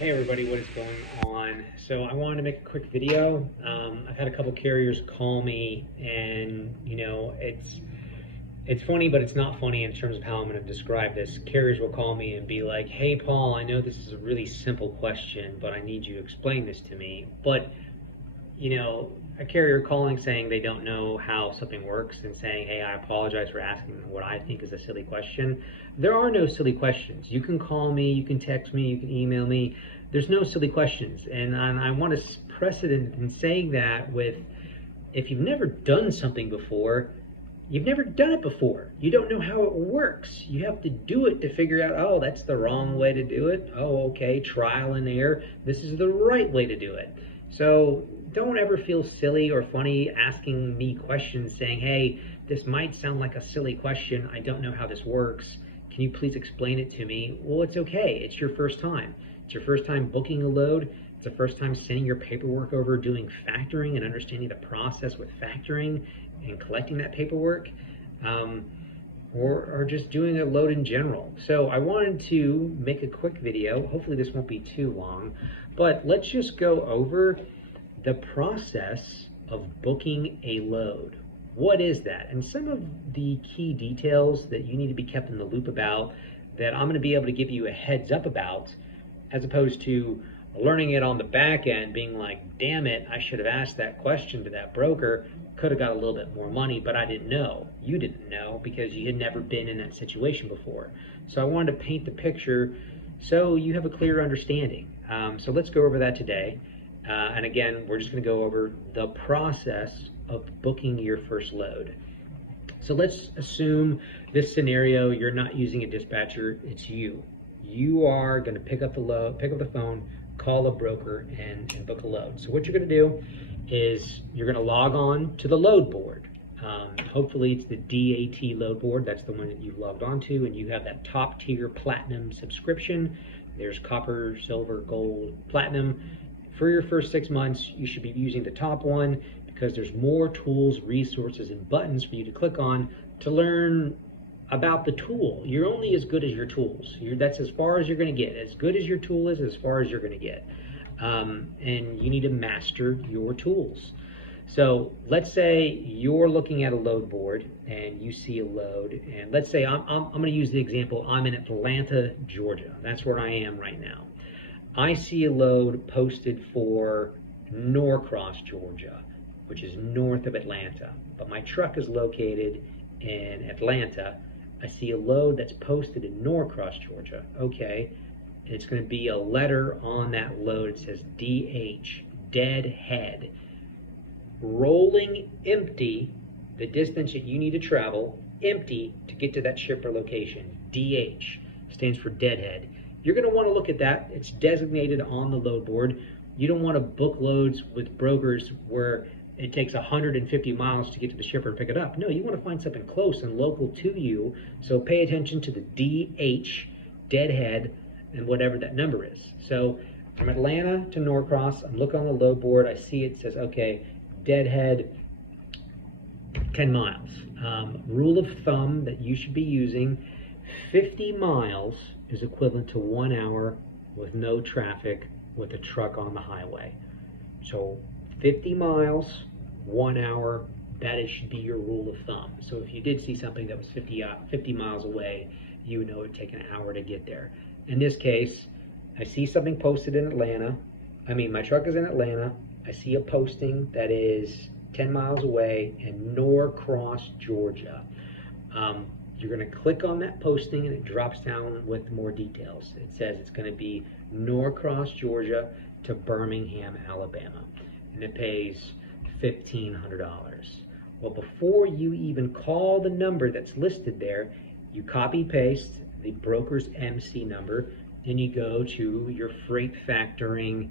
Hey everybody, what is going on? So I wanted to make a quick video. I've had a couple carriers call me, and it's funny, but it's not funny in terms of how I'm going to describe this. Carriers will call me and be like, "Hey Paul, I know this is a really simple question, but I need you to explain this to me." But a carrier calling saying they don't know how something works and saying, "Hey, I apologize for asking what I think is a silly question." There are no silly questions. You can call me, you can text me, you can email me. There's no silly questions. And I want to press it in saying that with, if you've never done something before, you've never done it before. You don't know how it works. You have to do it to figure out, oh, that's the wrong way to do it. Oh, okay, trial and error. This is the right way to do it. So don't ever feel silly or funny asking me questions saying, hey, this might sound like a silly question. I don't know how this works. Can you please explain it to me? Well, it's okay. It's your first time. It's your first time booking a load. It's the first time sending your paperwork over, doing factoring and understanding the process with factoring and collecting that paperwork, um, or just doing a load in general. So I wanted to make a quick video. Hopefully this won't be too long, but let's just go over the process of booking a load. What is that? And some of the key details that you need to be kept in the loop about, that I'm going to be able to give you a heads up about, as opposed to learning it on the back end, being like, damn it, I should have asked that question to that broker, could have got a little bit more money, but I didn't know. You didn't know because you had never been in that situation before. So I wanted to paint the picture so you have a clear understanding. So let's go over that today. And again, we're just going to go over the process of booking your first load. So let's assume this scenario, you're not using a dispatcher, it's you. You are going to pick up the phone, call a broker, and book a load. So what you're going to do is you're going to log on to the load board. Hopefully it's the DAT load board. That's the one that you've logged on to, and you have that top tier platinum subscription. There's copper, silver, gold, platinum. For your first 6 months, you should be using the top one because there's more tools, resources, and buttons for you to click on to learn about the tool. You're only as good as your tools. That's as far as you're going to get. As good as your tool is, as far as you're going to get. And you need to master your tools. So let's say you're looking at a load board and you see a load, and let's say I'm going to use the example, I'm in Atlanta, Georgia. That's where I am right now. I see a load posted for Norcross, Georgia, which is north of Atlanta, but my truck is located in Atlanta. I see a load that's posted in Norcross, Georgia. Okay, it's going to be a letter on that load. It says DH, deadhead. Rolling empty, the distance that you need to travel, empty to get to that shipper location. DH stands for deadhead. You're going to want to look at that. It's designated on the load board. You don't want to book loads with brokers where it takes 150 miles to get to the shipper and pick it up. No, you want to find something close and local to you. So pay attention to the DH, deadhead, and whatever that number is. So from Atlanta to Norcross, I'm looking on the load board. I see it says, okay, deadhead, 10 miles. Rule of thumb that you should be using, 50 miles is equivalent to 1 hour with no traffic with a truck on the highway. So 50 miles, 1 hour, that should be your rule of thumb. So if you did see something that was 50 miles away, you would know it would take an hour to get there. In this case, I see something posted in Atlanta. My truck is in Atlanta. I see a posting that is 10 miles away in Norcross, Georgia. You're going to click on that posting and it drops down with more details. It says it's going to be Norcross, Georgia to Birmingham, Alabama, and it pays $1,500. Well, before you even call the number that's listed there, you copy paste the broker's MC number, then you go to your freight factoring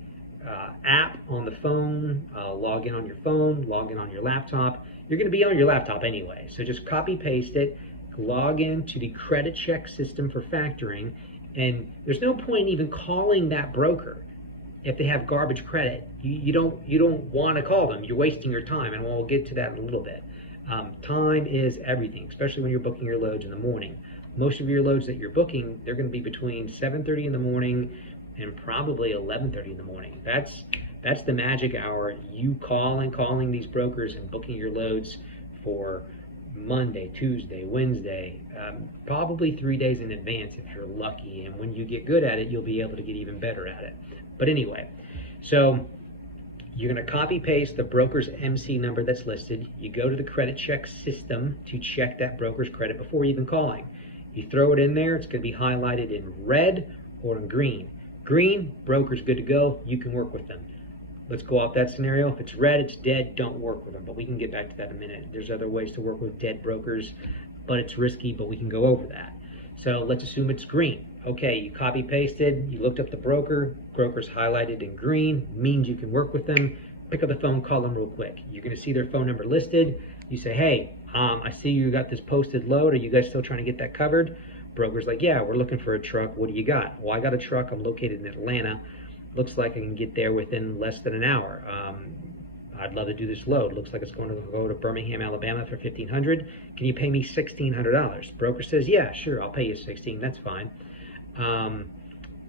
app on the phone, log in on your phone, log in on your laptop. You're going to be on your laptop anyway, so just copy paste it, log in to the credit check system for factoring, and there's no point in even calling that broker if they have garbage credit. You don't want to call them. You're wasting your time, and we'll get to that in a little bit. Time is everything, especially when you're booking your loads in the morning. Most of your loads that you're booking, they're going to be between 7:30 in the morning and probably 11:30 in the morning. That's the magic hour. You calling these brokers and booking your loads for Monday, Tuesday, Wednesday, probably 3 days in advance if you're lucky. And when you get good at it, you'll be able to get even better at it. But anyway, so you're going to copy paste the broker's MC number that's listed. You go to the credit check system to check that broker's credit before even calling. You throw it in there. It's going to be highlighted in red or in green. Green, broker's good to go. You can work with them. Let's go off that scenario. If it's red, it's dead. Don't work with them. But we can get back to that in a minute. There's other ways to work with dead brokers, but it's risky, but we can go over that. So let's assume it's green. Okay, you copy pasted, you looked up the broker, broker's highlighted in green, means you can work with them. Pick up the phone, call them real quick. You're going to see their phone number listed. You say, hey, I see you got this posted load. Are you guys still trying to get that covered? Broker's like, yeah, we're looking for a truck. What do you got? Well, I got a truck. I'm located in Atlanta. Looks like I can get there within less than an hour. I'd love to do this load. Looks like it's going to go to Birmingham, Alabama for $1,500. Can you pay me $1,600? Broker says, yeah, sure, I'll pay you $1,600. That's fine.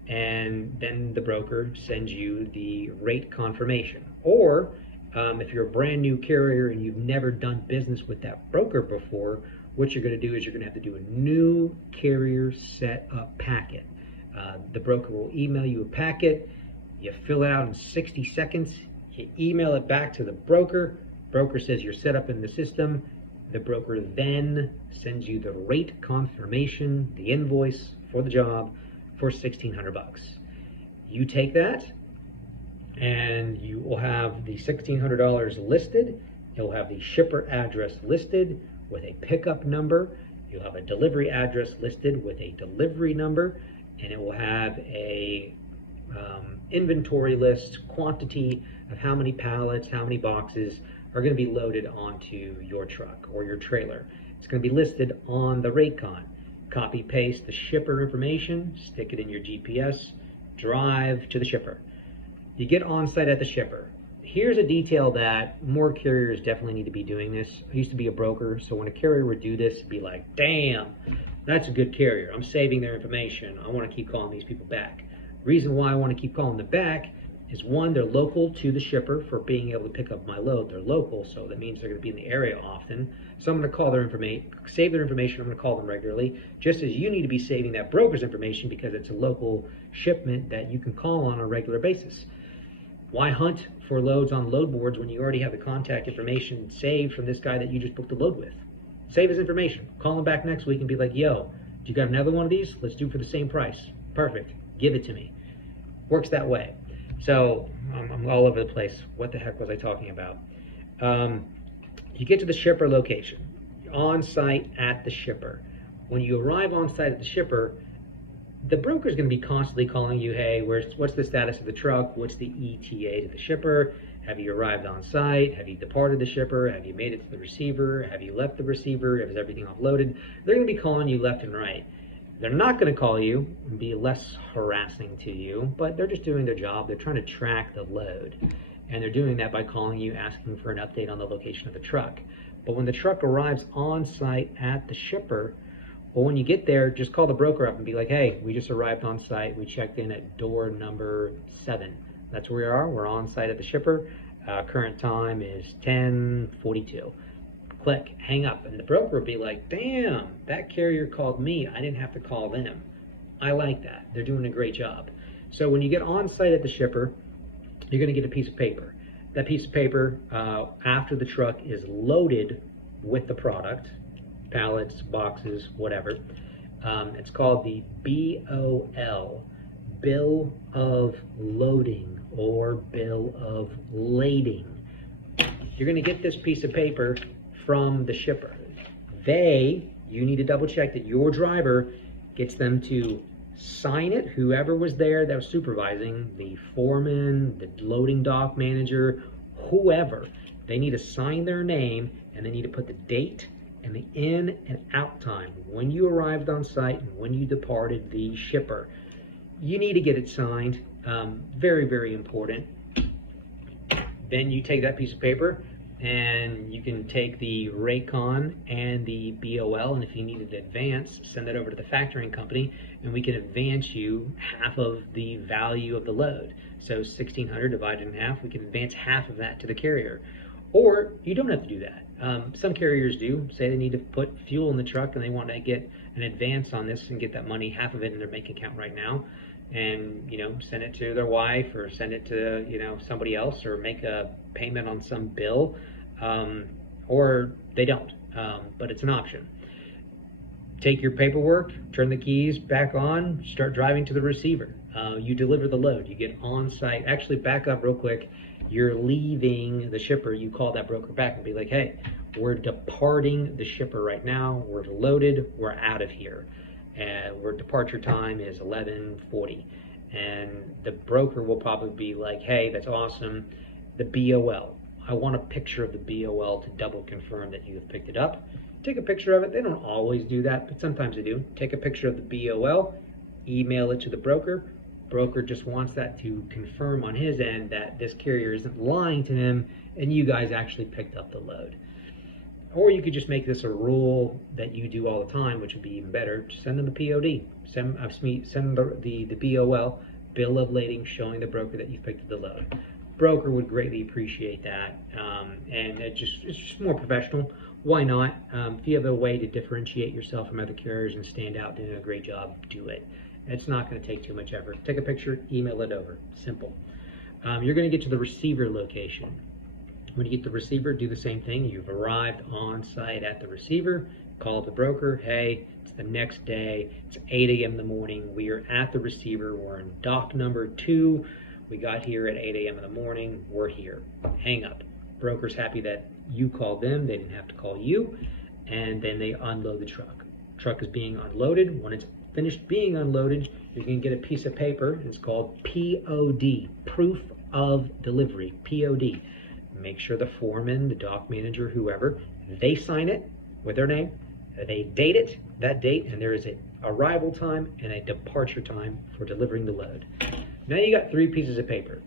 And then the broker sends you the rate confirmation. Or if you're a brand new carrier and you've never done business with that broker before, what you're going to do is you're going to have to do a new carrier setup packet. The broker will email you a packet. You fill it out in 60 seconds. You email it back to the broker. Broker says you're set up in the system. The broker then sends you the rate confirmation, the invoice for the job for $1,600. You take that and you will have the $1,600 listed. You'll have the shipper address listed with a pickup number. You'll have a delivery address listed with a delivery number, and it will have a inventory list, quantity of how many pallets, how many boxes are going to be loaded onto your truck or your trailer. It's going to be listed on the rate con. Copy paste the shipper information, stick it in your GPS, drive to the shipper. You get on site at the shipper. Here's a detail that more carriers definitely need to be doing this. I used to be a broker, so when a carrier would do this, it'd be like, damn, that's a good carrier. I'm saving their information. I want to keep calling these people back. Reason why I want to keep calling them back is, one, they're local to the shipper for being able to pick up my load. They're local, so that means they're going to be in the area often. So I'm going to call their information, save their information. I'm going to call them regularly, just as you need to be saving that broker's information because it's a local shipment that you can call on a regular basis. Why hunt for loads on load boards when you already have the contact information saved from this guy that you just booked the load with? Save his information. Call him back next week and be like, yo, do you got another one of these? Let's do it for the same price. Perfect. Give it to me. Works that way. So I'm all over the place. What the heck was I talking about? You get to the shipper location, on site at the shipper. When you arrive on site at the shipper, the broker is going to be constantly calling you, hey, what's the status of the truck? What's the ETA to the shipper? Have you arrived on site? Have you departed the shipper? Have you made it to the receiver? Have you left the receiver? Is everything offloaded? They're going to be calling you left and right. They're not going to call you and be less harassing to you, but they're just doing their job. They're trying to track the load, and they're doing that by calling you, asking for an update on the location of the truck. But when the truck arrives on site at the shipper, well, when you get there, just call the broker up and be like, hey, we just arrived on site. We checked in at door number 7. That's where we are. We're on site at the shipper. Current time is 10:42. Click, hang up, and the broker will be like, damn, that carrier called me. I didn't have to call them. I like that. They're doing a great job. So when you get on site at the shipper, you're going to get a piece of paper. That piece of paper, after the truck is loaded with the product, pallets, boxes, whatever, it's called the BOL, Bill of Loading, or Bill of Lading. You're going to get this piece of paper from the shipper. You need to double check that your driver gets them to sign it, whoever was there that was supervising, the foreman, the loading dock manager, whoever. They need to sign their name, and they need to put the date and the in and out time, when you arrived on site and when you departed the shipper. You need to get it signed. Very, very important. Then you take that piece of paper, and you can take the Raycon and the BOL, and if you need it advance, send that over to the factoring company, and we can advance you half of the value of the load. So 1,600 divided in half, we can advance half of that to the carrier. Or you don't have to do that. Some carriers do say they need to put fuel in the truck and they want to get an advance on this and get that money, half of it in their bank account right now, and send it to their wife or send it to somebody else, or make a payment on some bill, or they don't, but it's an option. Take your paperwork, turn the keys back on, start driving to the receiver. You deliver the load, you get on site. Actually, back up real quick. You're leaving the shipper, you call that broker back and be like, hey, we're departing the shipper right now, we're loaded, we're out of here, and our departure time is 11:40. And the broker will probably be like, hey, that's awesome, the BOL, I want a picture of the BOL to double confirm that you have picked it up. Take a picture of it. They don't always do that, but sometimes they do. Take a picture of the BOL, email it to the broker. Broker just wants that to confirm on his end that this carrier isn't lying to him and you guys actually picked up the load. Or you could just make this a rule that you do all the time, which would be even better. Just send them a POD. Send the BOL, bill of lading, showing the broker that you picked up the load. Broker would greatly appreciate that, and it's just more professional. Why not? If you have a way to differentiate yourself from other carriers and stand out doing a great job, do it. It's not going to take too much effort. Take a picture, email it over. Simple. You're going to get to the receiver location. When you get to the receiver, do the same thing. You've arrived on site at the receiver. Call the broker. Hey, it's the next day. It's 8 a.m. in the morning. We are at the receiver. We're in dock number 2. We got here at 8 a.m. in the morning. We're here. Hang up. Broker's happy that you called them. They didn't have to call you. And then they unload the truck. Truck is being unloaded. When it's finished being unloaded, you're going to get a piece of paper. It's called POD, Proof of Delivery, POD. Make sure the foreman, the dock manager, whoever, they sign it with their name. They date it, that date, and there is an arrival time and a departure time for delivering the load. Now you got 3 pieces of paper.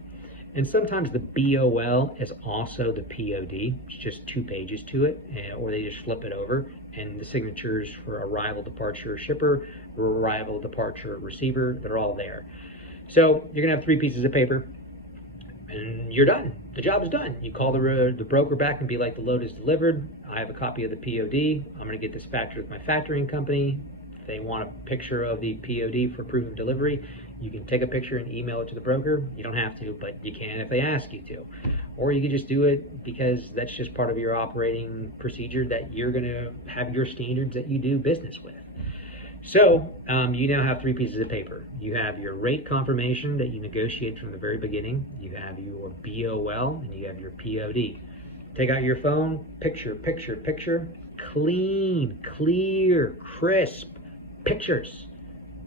And sometimes the BOL is also the POD. It's just 2 pages to it, or they just flip it over. And the signatures for arrival, departure, shipper, arrival, departure, receiver, they're all there. So you're gonna have 3 pieces of paper and you're done. The job is done. You call the broker back and be like, the load is delivered. I have a copy of the POD. I'm gonna get dispatched with my factoring company. If they want a picture of the POD for proof of delivery, you can take a picture and email it to the broker. You don't have to, but you can if they ask you to. Or you can just do it because that's just part of your operating procedure, that you're gonna have your standards that you do business with. So you now have 3 pieces of paper. You have your rate confirmation that you negotiate from the very beginning. You have your BOL and you have your POD. Take out your phone, picture, clean, clear, crisp pictures.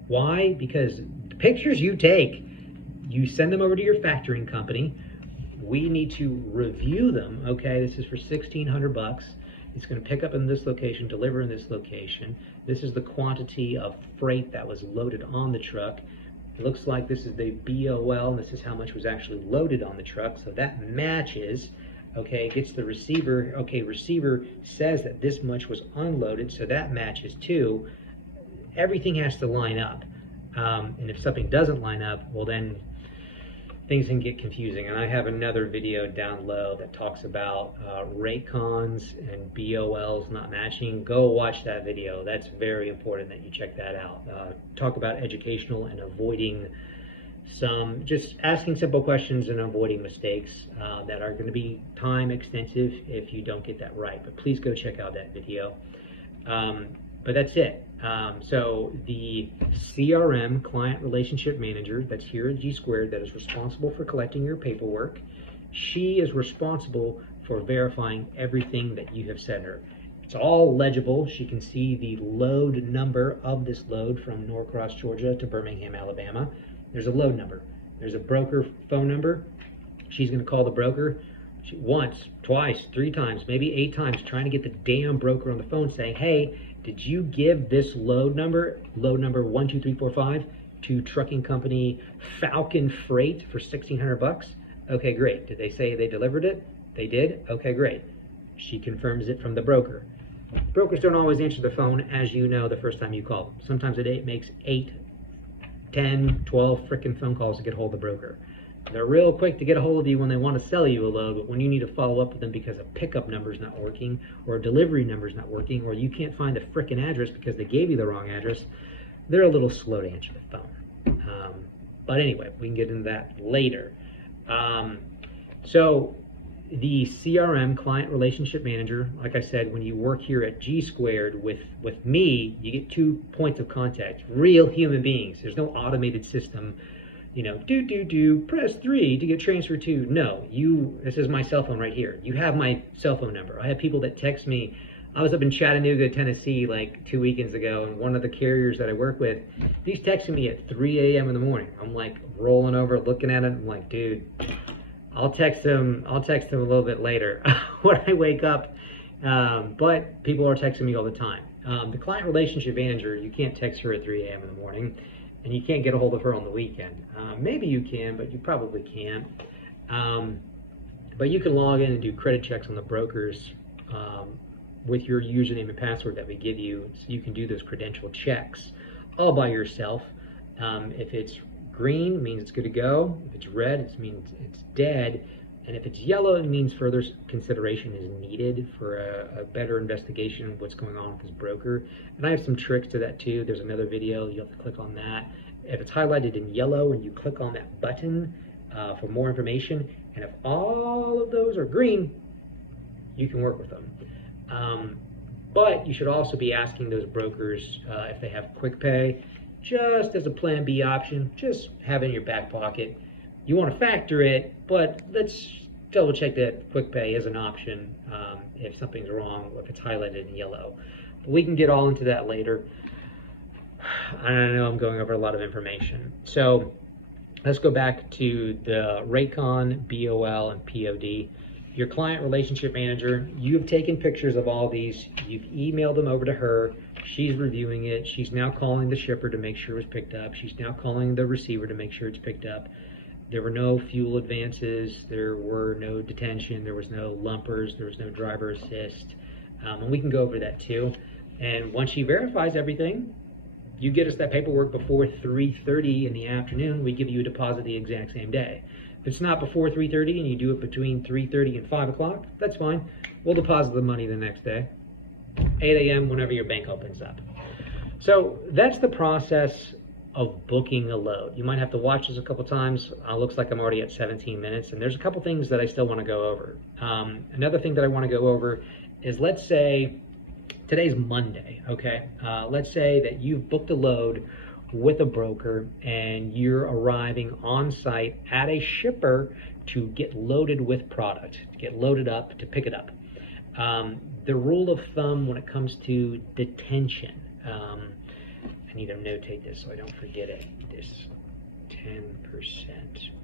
Why? Because the pictures you take, you send them over to your factoring company. We need to review them. Okay, this is for $1,600. It's going to pick up in this location, deliver in this location. This is the quantity of freight that was loaded on the truck. It looks like this is the BOL, and this is how much was actually loaded on the truck. So that matches. Okay, it gets the receiver. Okay, receiver says that this much was unloaded, so that matches too. Everything has to line up. And if something doesn't line up, well then things can get confusing. And I have another video down low that talks about Raycons and BOLs not matching. Go watch that video. That's very important that you check that out. Talk about educational and avoiding just asking simple questions and avoiding mistakes that are going to be time extensive if you don't get that right. But please go check out that video. But that's it. So the CRM, Client Relationship Manager, that's here at G Squared, that is responsible for collecting your paperwork, she is responsible for verifying everything that you have sent her. It's all legible. She can see the load number of this load from Norcross, Georgia to Birmingham, Alabama. There's a load number. There's a broker phone number. She's going to call the broker once, twice, 3 times, maybe 8 times, trying to get the damn broker on the phone saying, hey, did you give this load number 12345 to trucking company Falcon Freight for $1,600? Okay, great. Did they say they delivered it? They did? Okay, great. She confirms it from the broker. Brokers don't always answer the phone, as you know, the first time you call. Sometimes it makes 8, 10, 12 frickin' phone calls to get a hold of the broker. They're real quick to get a hold of you when they want to sell you a load, but when you need to follow up with them because a pickup number is not working, or a delivery number is not working, or you can't find the frickin' address because they gave you the wrong address, they're a little slow to answer the phone. But anyway, we can get into that later. So the CRM, Client Relationship Manager, like I said, when you work here at G Squared with me, you get 2 points of contact, real human beings. There's no automated system, you know, press 3 to get transferred to. No, this is my cell phone right here. You have my cell phone number. I have people that text me. I was up in Chattanooga, Tennessee, like 2 weekends ago, and one of the carriers that I work with, he's texting me at 3 a.m. in the morning. I'm like rolling over, looking at it. I'm like, dude, I'll text him a little bit later when I wake up. But people are texting me all the time. The client relationship manager, you can't text her at 3 a.m. in the morning, and you can't get a hold of her on the weekend. Maybe you can, but you probably can't. But you can log in and do credit checks on the brokers with your username and password that we give you. So you can do those credential checks all by yourself. If it's green, it means it's good to go. If it's red, it means it's dead. And if it's yellow, it means further consideration is needed for a better investigation of what's going on with this broker. And I have some tricks to that too. There's another video, you'll have to click on that. If it's highlighted in yellow and you click on that button for more information, and if all of those are green, you can work with them. But you should also be asking those brokers if they have quick pay, just as a plan B option. Just have it in your back pocket. You want to factor it, but let's double check that quick pay is an option if something's wrong, if it's highlighted in yellow. But we can get all into that later. I know I'm going over a lot of information. So let's go back to the Raycon, BOL, and POD. Your client relationship manager, you've taken pictures of all these, you've emailed them over to her, she's reviewing it, she's now calling the shipper to make sure it was picked up, she's now calling the receiver to make sure it's picked up. There were no fuel advances, there were no detention, there was no lumpers, there was no driver assist, and we can go over that too. And once she verifies everything, you get us that paperwork before 3:30 in the afternoon, we give you a deposit the exact same day. If it's not before 3:30 and you do it between 3:30 and 5 o'clock, that's fine. We'll deposit the money the next day, 8 a.m. whenever your bank opens up. So that's the process of booking a load. You might have to watch this a couple times. Looks like I'm already at 17 minutes, and there's a couple things that I still want to go over. Another thing that I want to go over is, let's say today's Monday, okay? Let's say that you've booked a load with a broker and you're arriving on site at a shipper to get loaded with product, to get loaded up, to pick it up. The rule of thumb when it comes to detention, I need to notate this so I don't forget it, this 10%,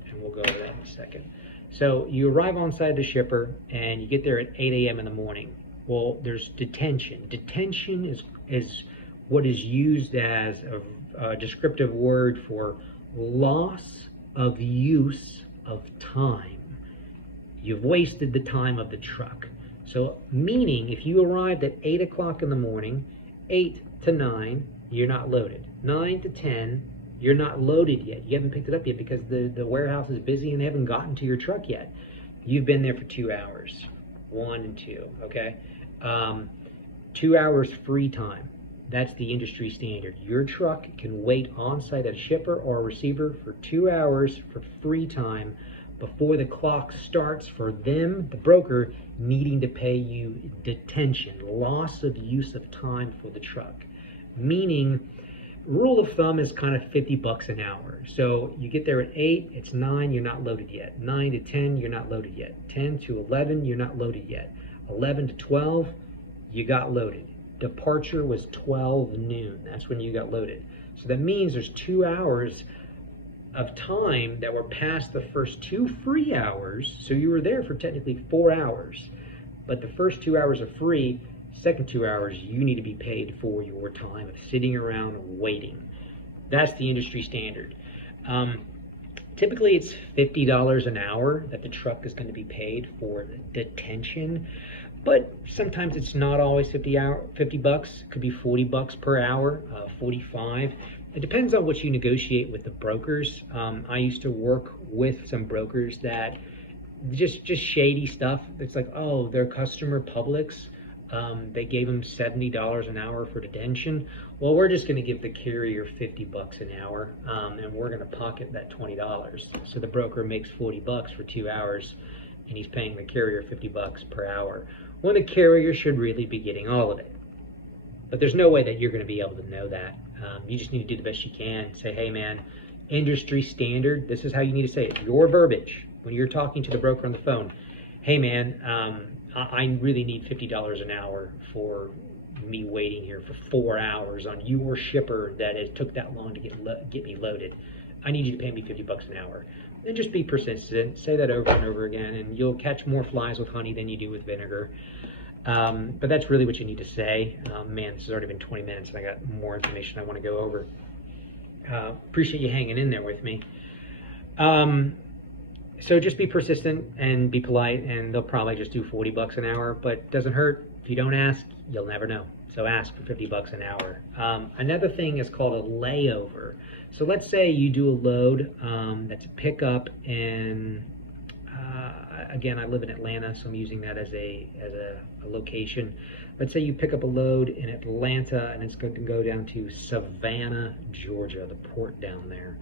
and we'll go over that in a second. So you arrive on site at the shipper and you get there at 8 a.m. in the morning. Well, there's detention. Detention is what is used as a descriptive word for loss of use of time. You've wasted the time of the truck. So meaning if you arrived at 8 o'clock in the morning, 8 to 9, you're not loaded. 9 to 10, you're not loaded yet. You haven't picked it up yet because the warehouse is busy and they haven't gotten to your truck yet. You've been there for 2 hours, 1 and 2, okay? 2 hours free time. That's the industry standard. Your truck can wait on site at a shipper or a receiver for 2 hours for free time before the clock starts for them, the broker, needing to pay you detention, loss of use of time for the truck. Meaning, rule of thumb is kind of $50 an hour. So you get there at 8, it's 9, you're not loaded yet. 9 to 10, you're not loaded yet. 10 to 11, you're not loaded yet. 11 to 12, you got loaded. Departure was 12 noon. That's when you got loaded. So that means there's 2 hours of time that were past the first 2 free hours. So you were there for technically 4 hours. But the first 2 hours are free. Second 2 hours, you need to be paid for your time of sitting around waiting. That's the industry standard. Typically, it's $50 an hour that the truck is going to be paid for the detention, but sometimes it's not always 50 bucks. It could be 40 bucks per hour, 45. It depends on what you negotiate with the brokers. I used to work with some brokers that just shady stuff. It's like, oh, they're customer Publix. They gave them $70 an hour for detention. Well, we're just going to give the carrier 50 bucks an hour, and we're going to pocket that $20. So the broker makes 40 bucks for 2 hours, and he's paying the carrier 50 bucks per hour, when the carrier should really be getting all of it. But there's no way that you're going to be able to know that. You just need to do the best you can. Say, hey man, industry standard, this is how you need to say it. Your verbiage, when you're talking to the broker on the phone, hey man, I really need $50 an hour for me waiting here for 4 hours on your shipper that it took that long to get me loaded. I need you to pay me 50 bucks an hour. And just be persistent. Say that over and over again, and you'll catch more flies with honey than you do with vinegar. But that's really what you need to say. Man, this has already been 20 minutes, and I got more information I want to go over. Appreciate you hanging in there with me. So just be persistent and be polite, and they'll probably just do 40 bucks an hour, but it doesn't hurt. If you don't ask, you'll never know. So ask for 50 bucks an hour. Another thing is called a layover. So let's say you do a load that's a pickup in, again, I live in Atlanta, so I'm using that as a location. Let's say you pick up a load in Atlanta, and it's going to go down to Savannah, Georgia, the port down there.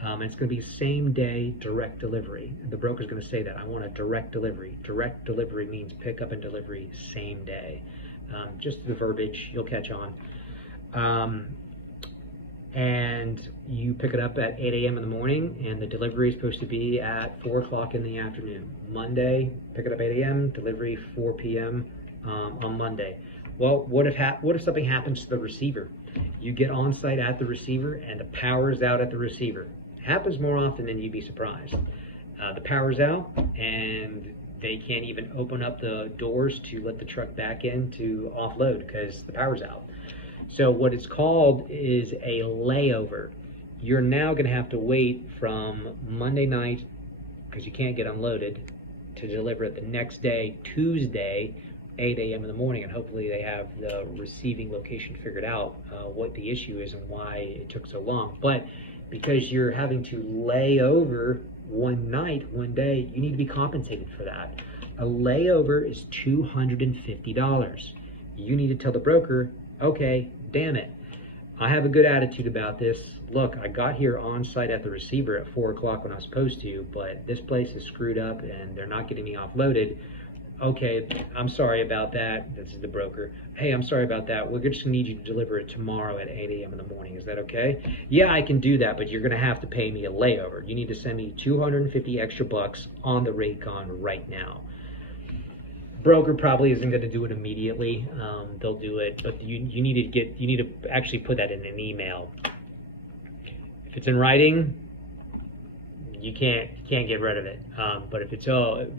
And it's going to be same day direct delivery. The broker's going to say that. I want a direct delivery. Direct delivery means pickup and delivery same day. Just the verbiage, you'll catch on. And you pick it up at 8 a.m. in the morning, and the delivery is supposed to be at 4 o'clock in the afternoon. Monday, pick it up 8 a.m., delivery 4 p.m. On Monday. Well, what if something happens to the receiver? You get on site at the receiver, and the power's out at the receiver. Happens more often than you'd be surprised. The power's out, and they can't even open up the doors to let the truck back in to offload because the power's out. So what it's called is a layover. You're now going to have to wait from Monday night, because you can't get unloaded, to deliver it the next day, Tuesday, 8 a.m. in the morning, and hopefully they have the receiving location figured out, what the issue is and why it took so long. But because you're having to lay over one night, one day, you need to be compensated for that. A layover is $250. You need to tell the broker, okay, damn it, I have a good attitude about this. Look, I got here on site at the receiver at 4 o'clock when I was supposed to, but this place is screwed up and they're not getting me offloaded. Okay, I'm sorry about that. This is the broker. Hey, I'm sorry about that. We're just gonna need you to deliver it tomorrow at 8 a.m. in the morning. Is that okay? Yeah, I can do that, but you're gonna have to pay me a layover. You need to send me 250 extra bucks on the Raycon right now. Broker probably isn't going to do it immediately. They'll do it, but you need to actually put that in an email. If it's in writing, you can't get rid of it. But if it's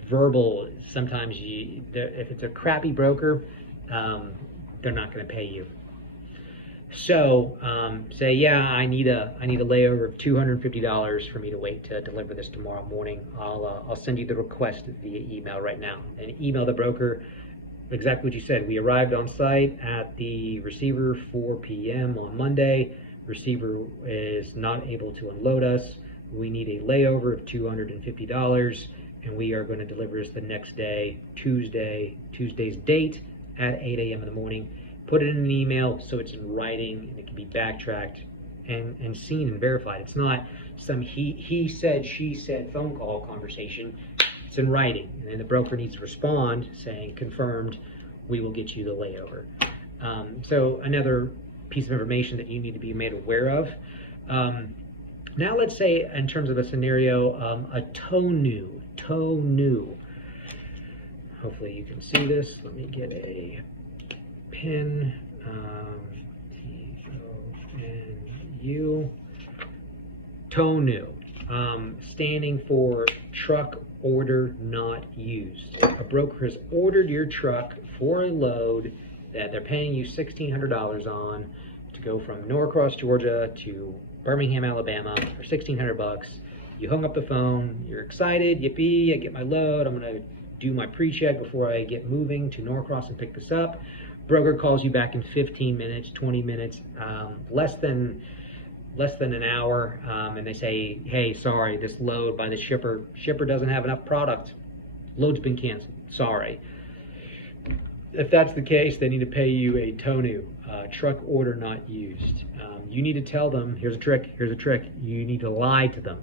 verbal, sometimes if it's a crappy broker, they're not going to pay you. So say, yeah, I need a layover of $250 for me to wait to deliver this tomorrow morning. I'll send you the request via email right now, and email the broker exactly what you said. We arrived on site at the receiver 4 p.m. on Monday. Receiver is not able to unload us. We need a layover of $250, and we are going to deliver this the next day, Tuesday's date at 8 a.m. in the morning. Put it in an email so it's in writing and it can be backtracked and seen and verified. It's not some he said, she said phone call conversation. It's in writing, and then the broker needs to respond saying, confirmed, we will get you the layover. So another piece of information that you need to be made aware of. Now let's say, in terms of a scenario, a tow new. Hopefully you can see this. Let me get a pen. T-O-N-U. Tow new. Standing for truck order not used. A broker has ordered your truck for a load that they're paying you $1,600 on to go from Norcross, Georgia to Birmingham, Alabama for $1,600, You hung up the phone, you're excited, yippee, I get my load, I'm gonna do my pre-check before I get moving to Norcross and pick this up. Broker calls you back in 15 minutes, 20 minutes, less than an hour, and they say, hey, sorry, this load by the shipper doesn't have enough product. Load's been canceled, sorry. If that's the case, they need to pay you a TONU, truck order not used. You need to tell them, here's a trick, you need to lie to them.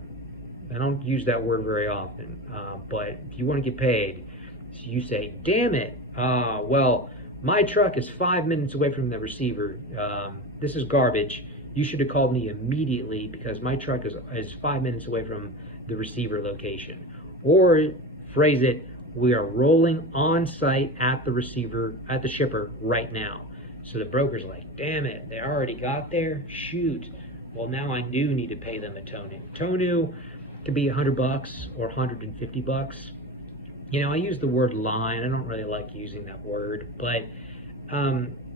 I don't use that word very often, but if you want to get paid, so you say, damn it, well, my truck is 5 minutes away from the receiver. This is garbage. You should have called me immediately because my truck is 5 minutes away from the receiver location. Or phrase it, we are rolling on site at the shipper right now. So the broker's like, damn it, they already got there? Shoot. Well, now I do need to pay them a TONU. TONU could be $100 or $150. You know, I use the word lie, and I don't really like using that word, but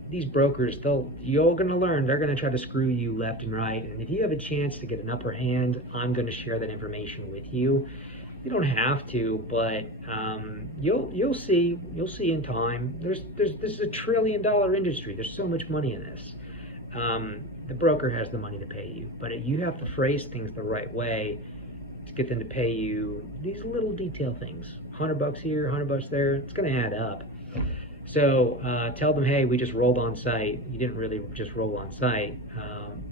these brokers, you're going to learn, they're going to try to screw you left and right. And if you have a chance to get an upper hand, I'm going to share that information with you. You don't have to, but you'll see in time. This is a $1 trillion industry. There's so much money in this. The broker has the money to pay you, but you have to phrase things the right way to get them to pay you these little detail things. $100 here, $100 there. It's going to add up. So tell them, hey, we just rolled on site. You didn't really just roll on site,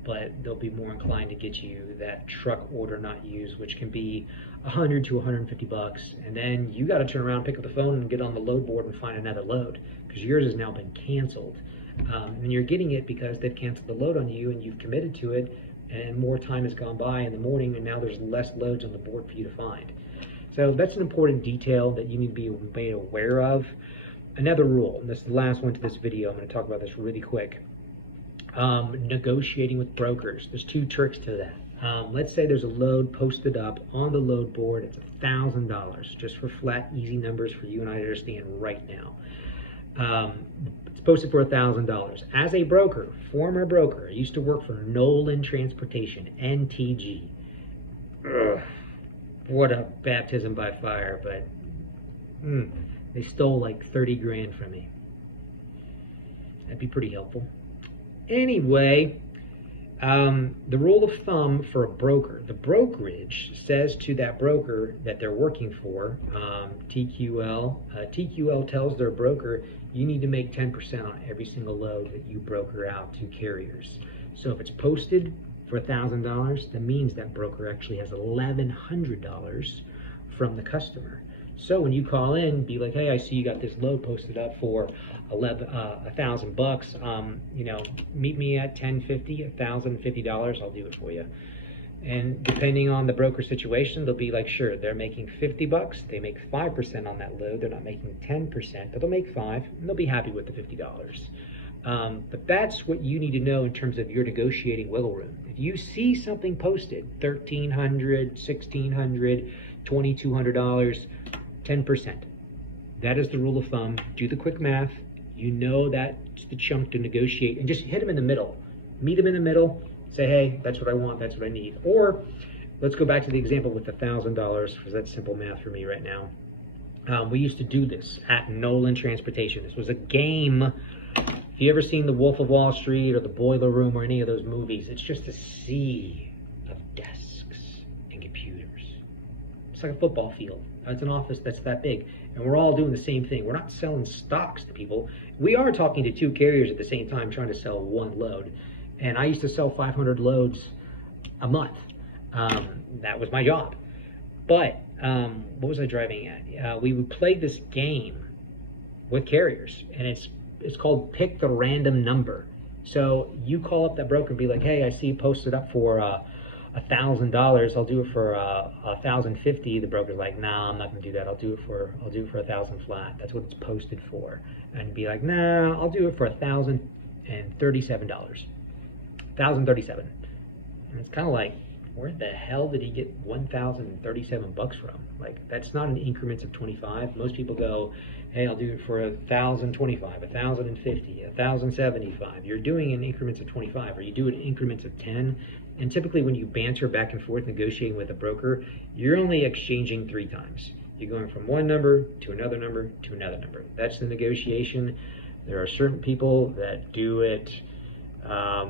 but they'll be more inclined to get you that truck order not used, which can be $100 to $150, and then you got to turn around, pick up the phone, and get on the load board and find another load because yours has now been canceled. And you're getting it because they've canceled the load on you, and you've committed to it, and more time has gone by in the morning, and now there's less loads on the board for you to find. So that's an important detail that you need to be made aware of. Another rule, and this is the last one to this video, I'm going to talk about this really quick. Negotiating with brokers. There's two tricks to that. Let's say there's a load posted up on the load board. It's $1,000, just for flat, easy numbers for you and I to understand right now. It's posted for $1,000. As a broker, former broker, I used to work for Nolan Transportation, NTG. Ugh, what a baptism by fire, but they stole like 30 grand from me. That'd be pretty helpful. Anyway, the rule of thumb for a broker, the brokerage says to that broker that they're working for, TQL tells their broker, you need to make 10% on every single load that you broker out to carriers. So if it's posted for $1,000, that means that broker actually has $1,100 from the customer. So when you call in, be like, hey, I see you got this load posted up for $1,000. You know, meet me at $1,050, $1,050. I'll do it for you. And depending on the broker situation, they'll be like, sure, they're making $50. They make 5% on that load. They're not making 10%, but they'll make 5%, and they'll be happy with the $50. But that's what you need to know in terms of your negotiating wiggle room. If you see something posted, $1,300, $1,600, $2,200, 10%. That is the rule of thumb. Do the quick math. You know that's the chunk to negotiate, and just hit them in the middle. Meet them in the middle. Say, hey, that's what I want. That's what I need. Or let's go back to the example with the $1,000 because that's simple math for me right now. We used to do this at Nolan Transportation. This was a game. If you ever seen The Wolf of Wall Street or The Boiler Room or any of those movies, it's just a sea of desks and computers. It's like a football field. It's an office that's that big, and we're all doing the same thing. We're not selling stocks to people. We are talking to two carriers at the same time trying to sell one load, and I used to sell 500 loads a month. That was my job. But what was I driving at? We would play this game with carriers, and it's called Pick the Random Number. So you call up that broker and be like, hey, I see you posted up for $1,000. I'll do it for $1,050. The broker's like, nah, I'm not gonna do that. I'll do it for $1,000 flat. That's what it's posted for. And be like, nah, I'll do it for $1,037. $1,037. And it's kind of like, where the hell did he get 1,037 bucks from? Like, that's not in increments of 25. Most people go, hey, I'll do it for 1,025, 1,050, 1,075. You're doing in increments of 25, or you do it in increments of 10. And typically when you banter back and forth negotiating with a broker, you're only exchanging 3 times. You're going from one number to another number to another number. That's the negotiation. There are certain people that do it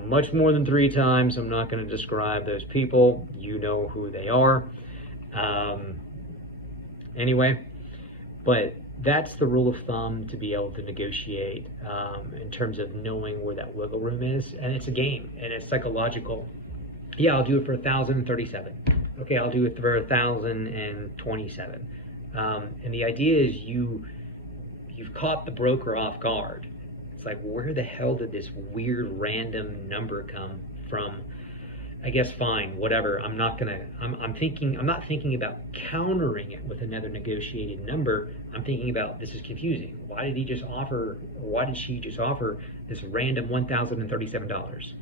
much more than 3 times. I'm not going to describe those people. You know who they are. Anyway, but that's the rule of thumb to be able to negotiate in terms of knowing where that wiggle room is. And it's a game, and it's psychological. Yeah, I'll do it for 1,037. Okay, I'll do it for 1,027. And the idea is you've caught the broker off guard. It's like, where the hell did this weird random number come from? I guess fine, whatever. I'm not thinking about countering it with another negotiated number. I'm thinking about, this is confusing. Why did she just offer this random $1,037?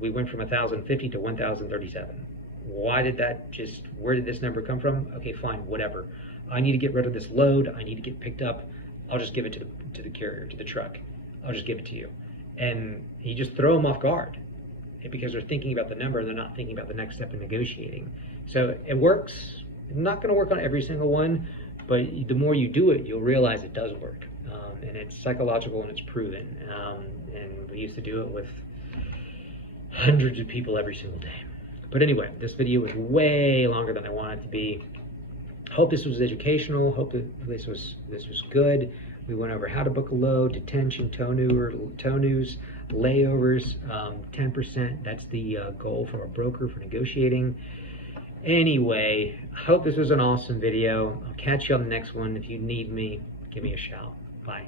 We went from 1,050 to 1,037. Where did this number come from? Okay, fine, whatever. I need to get rid of this load. I need to get picked up. I'll just give it to the carrier, to the truck. I'll just give it to you. And you just throw them off guard because they're thinking about the number and they're not thinking about the next step in negotiating. So it works. It's not going to work on every single one, but the more you do it, you'll realize it does work. And it's psychological and it's proven. And we used to do it with hundreds of people every single day. But anyway, this video was way longer than I wanted it to be. Hope this was educational. Hope that this was good. We went over how to book a load, detention, tow news, layovers, 10%. That's the goal for a broker for negotiating. Anyway, I hope this was an awesome video. I'll catch you on the next one. If you need me, give me a shout. Bye.